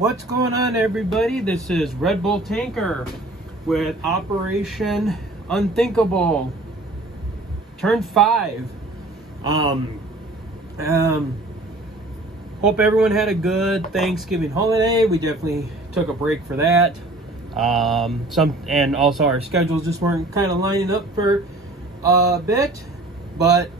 What's going on, everybody? This is Red Bull Tanker with Operation Unthinkable Turn 5. Hope everyone had a good Thanksgiving holiday. We definitely took a break for that. And also our schedules just weren't kind of lining up for a bit, but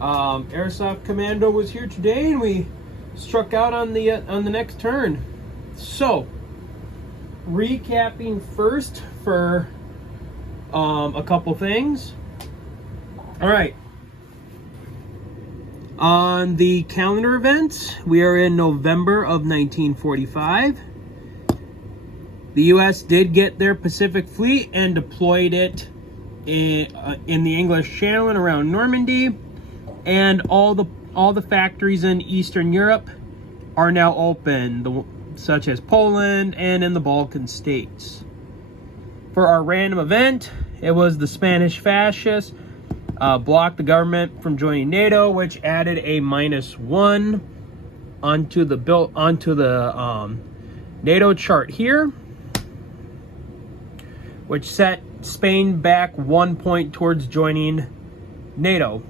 Airsoft Commando was here today, and we struck out on the next turn. So, recapping first for a couple things. All right. On the calendar events, we are in November of 1945. The U.S. did get their Pacific Fleet and deployed it in the English Channel and around Normandy, and all the factories in Eastern Europe are now open, such as Poland and in the Balkan states. For our random event, it was the Spanish fascists blocked the government from joining NATO, which added a -1 onto the NATO chart here, which set Spain back 1 point towards joining NATO.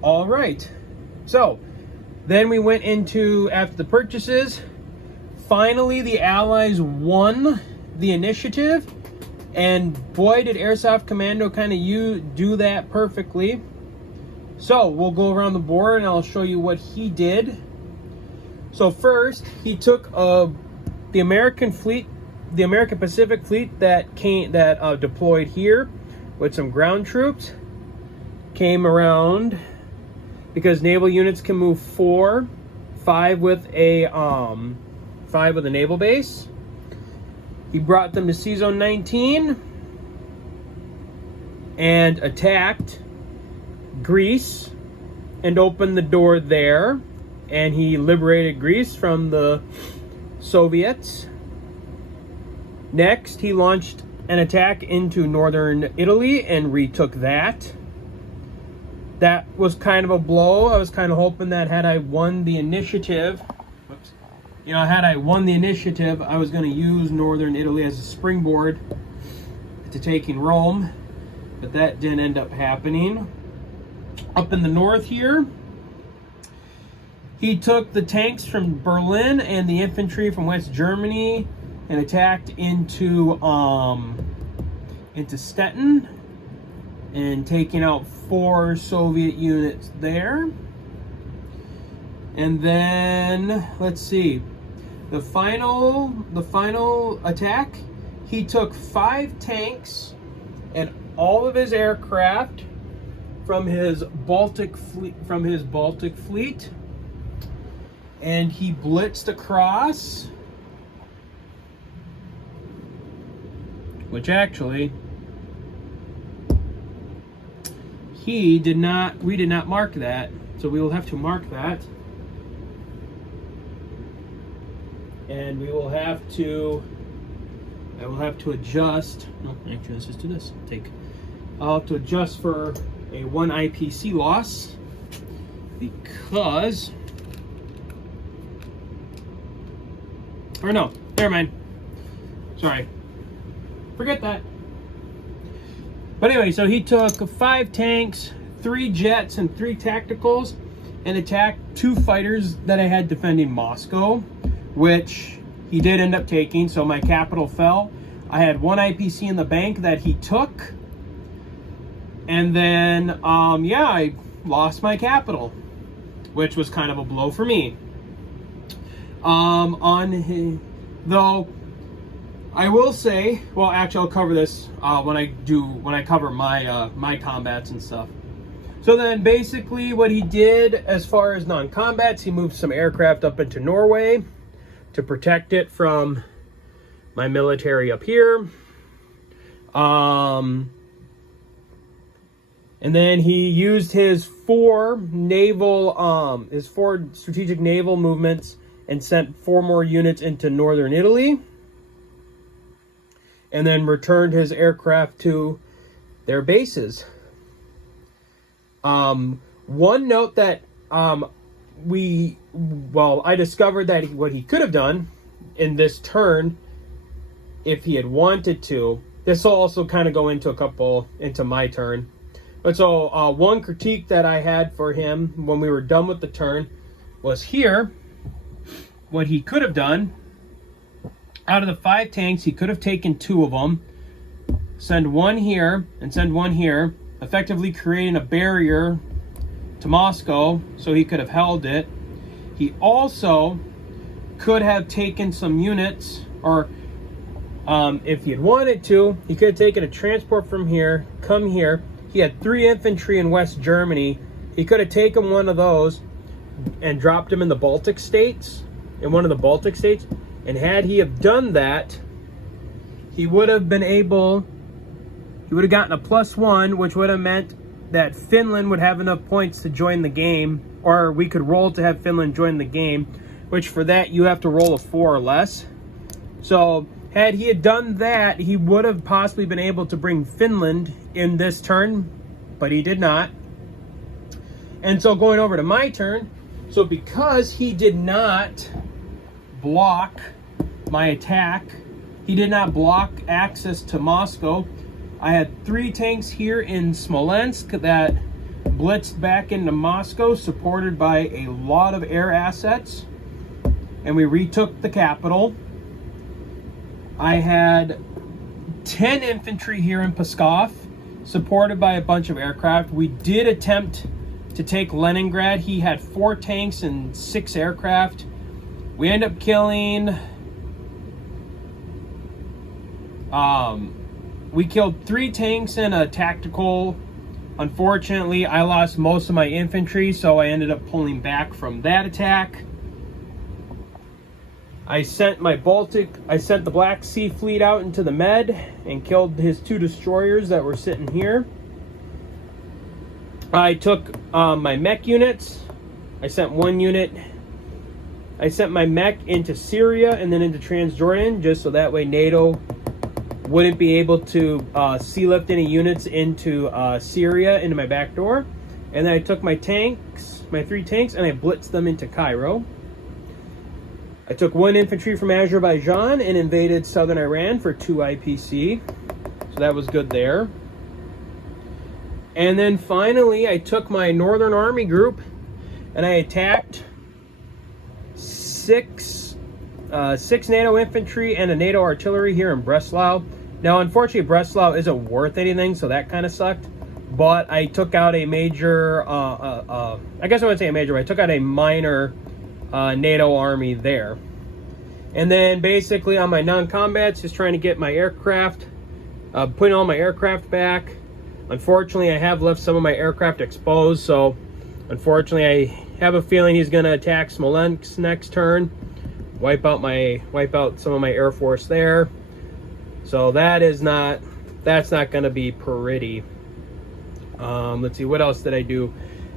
All right, so then we went into, after the purchases, finally the Allies won the initiative, and boy did Airsoft Commando kind of do that perfectly. So we'll go around the board and I'll show you what he did. So first, he took the American fleet, the American Pacific Fleet that deployed here with some ground troops, came around because naval units can move 5 with a naval base. He brought them to Sea Zone 19 and attacked Greece and opened the door there, and he liberated Greece from the Soviets. Next, he launched an attack into northern Italy and retook that. That was kind of a blow. I was kind of hoping that had I won the initiative, I was going to use northern Italy as a springboard to taking Rome, but that didn't end up happening. Up in the north here, he took the tanks from Berlin and the infantry from West Germany and attacked into Stettin, and taking out 4 Soviet units there. And then, let's see, the final attack, he took 5 tanks and all of his aircraft from his Baltic fleet, and he blitzed across, which actually we did not mark that, so we will have to mark that. And I will have to adjust. No, actually, let's just do this. I'll have to adjust for a 1 IPC loss, because, or no, never mind. Sorry, forget that. But anyway, so he took 5 tanks, 3 jets, and 3 tacticals, and attacked 2 fighters that I had defending Moscow, which he did end up taking, so my capital fell. I had 1 IPC in the bank that he took, and then, I lost my capital, which was kind of a blow for me. Though, I will say, well, actually, I'll cover this when I cover my combats and stuff. So then, basically, what he did as far as non-combats, he moved some aircraft up into Norway to protect it from my military up here. And then he used his 4 strategic naval movements and sent 4 more units into northern Italy, and then returned his aircraft to their bases. One note that we well, I discovered that what he could have done in this turn, if he had wanted to, this will also kind of go into my turn. But so one critique that I had for him when we were done with the turn was here. What he could have done, out of the 5 tanks, he could have taken 2 of them, send one here and send one here, effectively creating a barrier to Moscow so he could have held it. He also could have taken some units, or if he had wanted to, he could have taken a transport from here, come here. He had 3 infantry in West Germany. He could have taken one of those and dropped him in the Baltic states, And had he have done that, he would have gotten a +1, which would have meant that Finland would have enough points to join the game, or we could roll to have Finland join the game, which for that you have to roll a 4 or less. So had he had done that, he would have possibly been able to bring Finland in this turn, but he did not. And so going over to my turn, so because he did not block my attack, he did not block access to Moscow, I had 3 tanks here in Smolensk that blitzed back into Moscow, supported by a lot of air assets, and we retook the capital. I had 10 infantry here in Pskov, supported by a bunch of aircraft. We did attempt to take Leningrad. He had 4 tanks and 6 aircraft. We ended up killing... we killed 3 tanks and a tactical. Unfortunately, I lost most of my infantry, so I ended up pulling back from that attack. I sent the Black Sea Fleet out into the Med and killed his 2 destroyers that were sitting here. I took my mech units. I sent 1 unit. I sent my mech into Syria and then into Transjordan, just so that way NATO wouldn't be able to sea lift any units into Syria, into my back door. And then I took my tanks, my 3 tanks, and I blitzed them into Cairo. I took 1 infantry from Azerbaijan and invaded southern Iran for 2 IPC. So that was good there. And then finally, I took my Northern Army group and I attacked 6 NATO infantry and a NATO artillery here in Breslau. Now, unfortunately, Breslau isn't worth anything, so that kind of sucked. But I took out a major, I guess I wouldn't say a major, but I took out a minor NATO army there. And then basically on my non-combats, just trying to get my aircraft, putting all my aircraft back. Unfortunately, I have left some of my aircraft exposed, so unfortunately I have a feeling he's going to attack Smolensk next turn, wipe out some of my air force there. So that's not going to be pretty. Let's see, what else did I do?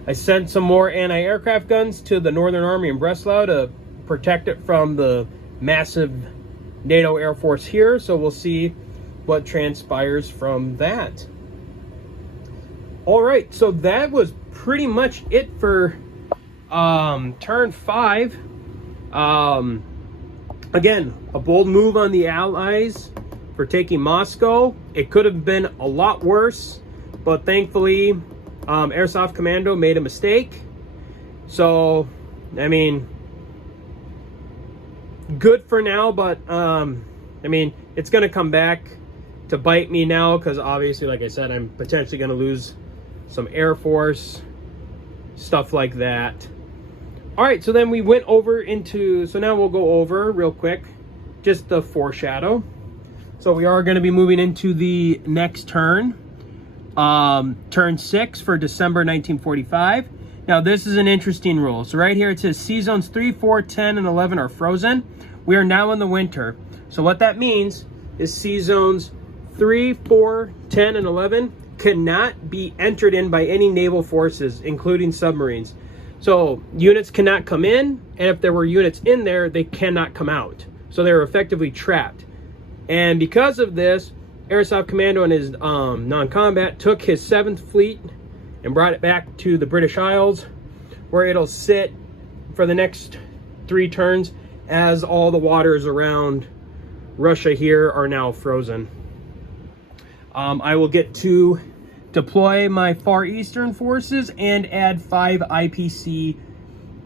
I sent some more anti-aircraft guns to the Northern Army in Breslau to protect it from the massive NATO air force here. So we'll see what transpires from that. All right, so that was pretty much it for turn 5. Again, a bold move on the Allies for taking Moscow. It could have been a lot worse, but thankfully Airsoft Commando made a mistake. So, I mean, good for now, but I mean, it's going to come back to bite me now, because obviously, like I said, I'm potentially going to lose some Air Force, stuff like that. All right, so then we went over into, so now we'll go over real quick, just the foreshadow. So we are going to be moving into the next turn, turn 6 for December 1945. Now, this is an interesting rule. So right here, it says C zones 3, 4, 10, and 11 are frozen. We are now in the winter. So what that means is C zones 3, 4, 10, and 11 cannot be entered in by any naval forces, including submarines. So units cannot come in, and if there were units in there, they cannot come out. So they're effectively trapped. And because of this, Airsoft Commando and his non-combat took his 7th Fleet and brought it back to the British Isles, where it'll sit for the next 3 turns, as all the waters around Russia here are now frozen. I will get to deploy my Far Eastern forces and add 5 IPC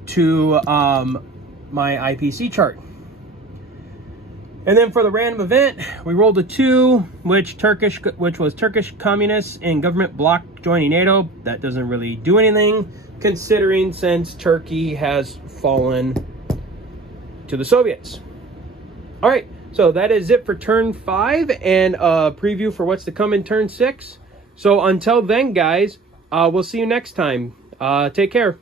to my IPC chart. And then for the random event, we rolled a 2, which was Turkish communists and government bloc joining NATO. That doesn't really do anything, considering since Turkey has fallen to the Soviets. All right, so that is it for turn 5 and a preview for what's to come in turn 6. So until then, guys, we'll see you next time. Take care.